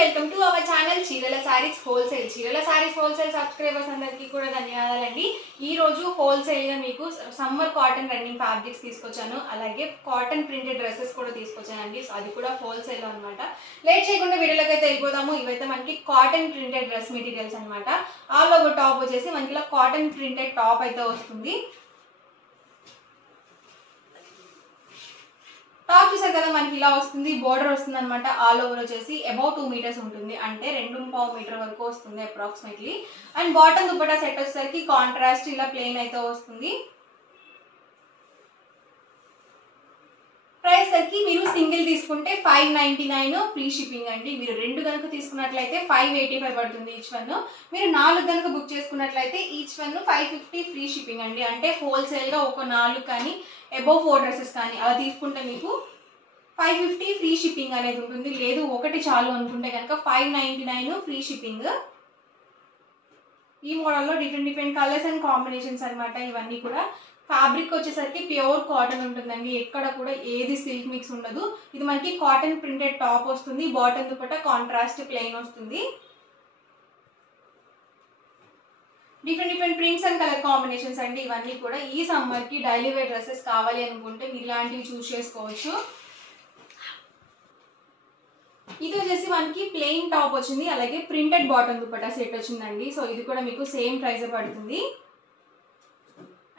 Welcome to our channel చీరల saris wholesale. చీరల saris wholesale subscribers అందరికీ కూడా ధన్యవాదాలండి. ఈ రోజు హోల్సేల్ గా మీకు సమ్మర్ కాటన్ రన్నింగ్ ఫ్యాబ్రిక్స్ తీసుకొచ్చాను, అలాగే కాటన్ ప్రింటెడ్ డ్రెస్సెస్ కూడా తీసుకొచ్చానండి. అది కూడా హోల్సేల్ లో అనమాట. లేట్ చేయకుండా వీడియోలోకి అయితే వెళ్ళిపోదాము. ఇవైతే మనకి కాటన్ ప్రింటెడ్ డ్రెస్ మెటీరియల్స్ అనమాట. ఆల్ ఓవర్ టాప్ వచ్చేసి మనకి ఇలా కాటన్ ప్రింటెడ్ టాప్ అయితే వస్తుంది. టాప్ చూసారు కదా, మనకి ఇలా వస్తుంది. బోర్డర్ వస్తుంది అనమాట. ఆల్ ఓవర్ వచ్చేసి అబౌట్ 2 మీటర్స్ ఉంటుంది, అంటే 2.5 మీటర్ వరకు వస్తుంది approximately. And bottom dupatta set వచ్చేసరికి కాంట్రాస్ట్ ఇలా ప్లెయిన్ అయితే వస్తుంది. ప్రైస్ సరికి మీరు సింగిల్ తీసుకుంటే 599 ఫ్రీ షిప్పింగ్ అండి. మీరు 2 కనుక తీసుకున్నట్లయితే 585 పడుతుంది ఈచ్ వన్. మీరు 4 కనుక బుక్ చేసుకున్నట్లయితే ఈచ్ వన్ 550 ఫ్రీ షిప్పింగ్ అండి. అంటే హోల్సేల్ గా ఒక 4 కానీ అబౌవ్ 4 డ్రెస్సెస్ కానీ అలా తీసుకుంటే మీకు 550 ఫ్రీ షిప్పింగ్ అనేది ఉంటుంది. లేదు ఒకటి చాలు అనుకుంటే కనుక 599 ఫ్రీ షిప్పింగ్. ఈ మోడల్లో డిఫరెంట్ కలర్స్ అండ్ కాంబినేషన్స్ అనమాట. ఇవన్నీ కూడా ఫ్యాబ్రిక్ వచ్చేసరికి ప్యూర్ కాటన్ ఉంటుందండి. ఎక్కడ కూడా ఏది సిల్క్ మిక్స్ ఉండదు. ఇది మనకి కాటన్ ప్రింటెడ్ టాప్ వస్తుంది. బాటమ్ దుపట్టా కాంట్రాస్ట్ ప్లెయిన్ వస్తుంది. Different prints and colour combinations అండి. ఇవన్నీ కూడా ఈ సమ్మర్ కి డైలీ వేర్ డ్రెస్సెస్ కావాలి అనుకుంటే మీరు ఇలాంటివి చూస్ చేసుకోవచ్చు. ఇది వచ్చేసి మనకి ప్లెయిన్ టాప్ వచ్చింది, అలాగే ప్రింటెడ్ బాటమ్ దుపట్టా సెట్ వచ్చిందండి. సో ఇది కూడా మీకు సేమ్ ప్రైస్ పడుతుంది.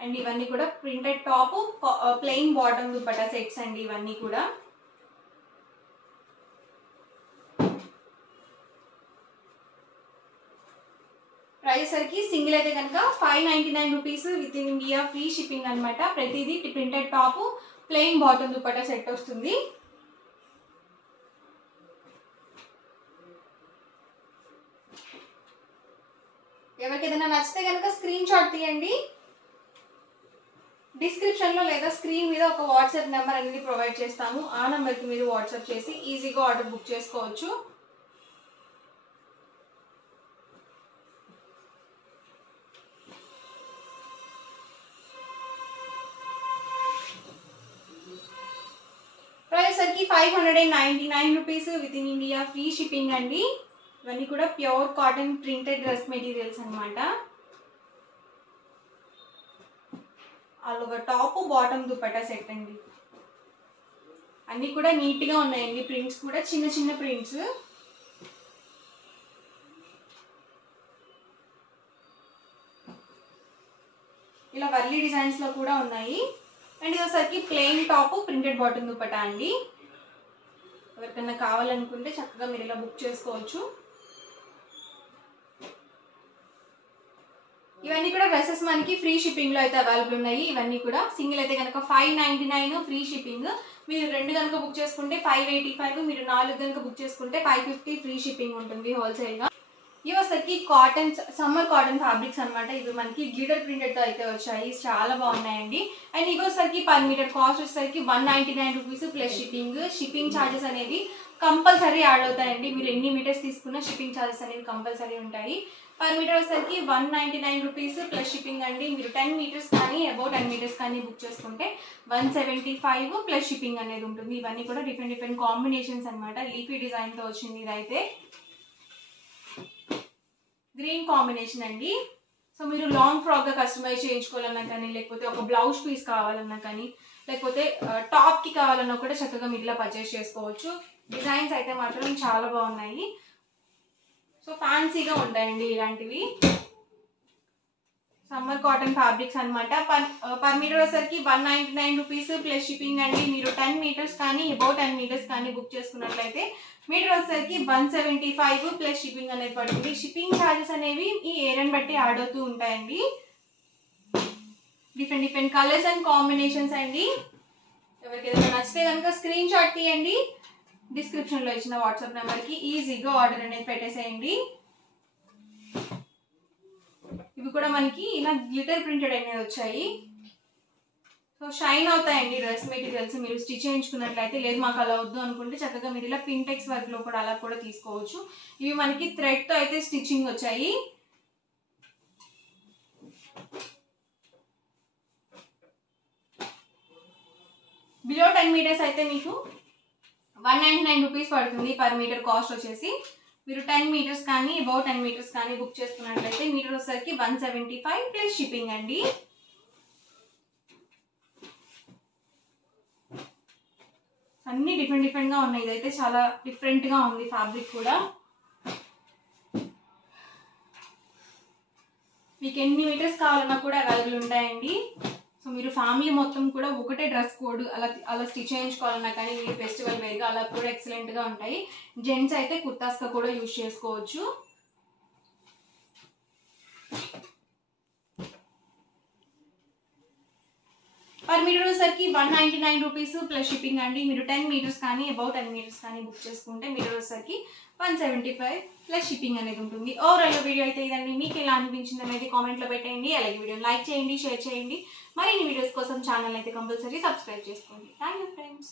అండ్ ఇవన్నీ కూడా printed top plain bottom dupatta sets అండి. ఇవన్నీ కూడా ప్రైస్ సరికి సింగిల్ అయితే కనుక 599 rupees with in India free shipping అనమాట. ప్రతిదీ printed top plain bottom dupatta set వస్తుంది. ఎవరికి ఏదైనా నచ్చితే కనుక స్క్రీన్ షాట్ తీయండి. డిస్క్రిప్షన్ లో లేదా స్క్రీన్ మీద ఒక వాట్సాప్ నెంబర్ అనేది ప్రొవైడ్ చేస్తాము. ఆ నెంబర్ కి మీరు వాట్సాప్ చేసి ఈజీగా ఆర్డర్ బుక్ చేసుకోవచ్చు. ప్రైస్ సరికి 599 rupees with in India free shipping అండి. ఇవన్నీ కూడా pure cotton printed dress materials అనమాట. All over top bottom dupatta set అండి. అన్ని కూడా నీట్ గా ఉన్నాయండి. ప్రింట్స్ కూడా చిన్న ప్రింట్స్. ఇలా వర్లీ డిజైన్స్ లో కూడా ఉన్నాయి. అండ్ ఇది ఒకసారికి plain top printed bottom dupatta అండి. ఎవరికైనా కావాలనుకుంటే చక్కగా మీరు ఇలా బుక్ చేసుకోవచ్చు. ఇవన్నీ కూడా డ్రెస్సెస్ మనకి ఫ్రీ షిప్పింగ్ లో అయితే అవైలబుల్ ఉన్నాయి. ఇవన్నీ కూడా సింగిల్ అయితే కనుక 599 ఫ్రీ షిప్పింగ్. మీరు 2 కనుక బుక్ చేసుకుంటే 585, మీరు 4 కనుక బుక్ చేసుకుంటే 550 ఫ్రీ షిప్పింగ్ ఉంటుంది హోల్సేల్ గా. ఇవి వచ్చేసరికి కాటన్ సమ్మర్ కాటన్ ఫ్యాబ్రిక్స్ అనమాట. ఇవి మనకి గ్లిటర్ ప్రింటెడ్ తో అయితే వచ్చాయి. చాలా బాగున్నాయండి. అండ్ ఇవి వచ్చేసరికి పర్ మీటర్ కాస్ట్ వచ్చేసరికి 199 rupees plus shipping. Shipping charges అనేవి కంపల్సరీ యాడ్ అవుతాయండి. మీరు ఎన్ని మీటర్స్ తీసుకున్నా షిప్పింగ్ ఛార్జెస్ అనేవి కంపల్సరీ ఉంటాయి. పర్ మీటర్ వచ్చేసరికి 199 రూపీస్ ప్లస్ షిప్పింగ్ అండి. మీరు 10 మీటర్స్ కానీ అబౌట్ 10 మీటర్స్ కానీ బుక్ చేసుకుంటే 175 ప్లస్ షిప్పింగ్ అనేది ఉంటుంది. ఇవన్నీ కూడా డిఫరెంట్ కాంబినేషన్స్ అనమాట. లీఫీ డిజైన్ తో వచ్చింది. ఇదైతే గ్రీన్ కాంబినేషన్ అండి. సో మీరు లాంగ్ ఫ్రాక్ గా కస్టమైజ్ చేయించుకోవాలన్నా కానీ, లేకపోతే ఒక బ్లౌజ్ పీస్ కావాలన్నా కానీ, లేకపోతే టాప్ కి కావాలన్నా కూడా చక్కగా మీరు ఇలా పర్చేస్ చేసుకోవచ్చు. డిజైన్స్ అయితే మాత్రం చాలా బాగున్నాయి. సో ఫ్యాన్సీగా ఉంటాయండి ఇలాంటివి. సమ్మర్ కాటన్ ఫ్యాబ్రిక్స్ అనమాట. పర్ మీటర్ వచ్చేసరికి 199 రూపీస్ ప్లస్ షిప్పింగ్ అండి. మీరు 10 మీటర్స్ కానీ అబౌట్ 10 మీటర్స్ కానీ బుక్ చేసుకున్నట్లయితే మీటర్ వచ్చేసరికి 175 ప్లస్ షిప్పింగ్ అనేది పడుతుంది. షిప్పింగ్ ఛార్జెస్ అనేవి ఈ ఏరియాని బట్టి యాడ్ అవుతూ ఉంటాయండి. డిఫరెంట్ కలర్స్ అండ్ కాంబినేషన్స్ అండి. ఎవరికి ఏదైనా నచ్చితే కనుక స్క్రీన్ షాట్ తీయండి. డిస్క్రిప్షన్ లో ఇచ్చిన వాట్సాప్ నెంబర్ కి ఈజీగా ఆర్డర్ అనేది పెట్టేసేయండి. ఇవి కూడా మనకి ఇలా గ్లిటర్ ప్రింటెడ్ అనేది వచ్చాయి. సో షైన్ అవుతాయండి డ్రెస్ మెటీరియల్స్. మీరు స్టిచ్ చేయించుకున్నట్లయితే, లేదు మాకు అలా వద్దు అనుకుంటే చక్కగా మీరు ఇలా పింటెక్స్ వర్క్ లో కూడా అలా కూడా తీసుకోవచ్చు. ఇవి మనకి థ్రెడ్ తో అయితే స్టిచ్చింగ్ వచ్చాయి. బిలో 10 మీటర్స్ అయితే మీకు 199 రూపీస్ పడుతుంది పర్ మీటర్ కాస్ట్ వచ్చేసి. మీరు 10 మీటర్స్ కానీ అబౌట్ 10 మీటర్స్ కానీ బుక్ చేసుకున్నట్లయితే మీటర్ వచ్చేసరికి 175 ప్లస్ షిప్పింగ్ అండి. అన్ని డిఫరెంట్గా ఉన్నాయి. ఇదైతే చాలా డిఫరెంట్గా ఉంది ఫ్యాబ్రిక్ కూడా. మీకు ఎన్ని మీటర్స్ కావాలన్నా కూడా అవైలబుల్ ఉంటాయండి. సో మీరు ఫ్యామిలీ మొత్తం కూడా ఒకటే డ్రెస్ కోడ్ అలా స్టిచ్ చేయించుకోవాలన్నా కానీ మీరు ఫెస్టివల్ వేర్గా అలా కూడా ఎక్సలెంట్గా ఉంటాయి. జెంట్స్ అయితే కుర్తాస్గా కూడా యూజ్ చేసుకోవచ్చు. పర్ మీటర్ వచ్చేసరికి 199 రూపీస్ ప్లస్ షిప్పింగ్ అండి. మీరు 10 మీటర్స్ కానీ అబౌట్ 10 మీటర్స్ కానీ బుక్ చేసుకుంటే మీటర్ వచ్చేసరికి 175 ప్లస్ షిప్పింగ్ అనేది ఉంటుంది. ఓవరాల్ వీడియో అయితే ఇదండి. మీకు ఎలా అనిపించింది అనేది కామెంట్లో పెట్టండి. అలాగే వీడియోని లైక్ చేయండి, షేర్ చేయండి. మరిన్ని వీడియోస్ కోసం ఛానల్ అయితే కంపల్సరీ సబ్స్క్రైబ్ చేసుకోండి. Thank you friends.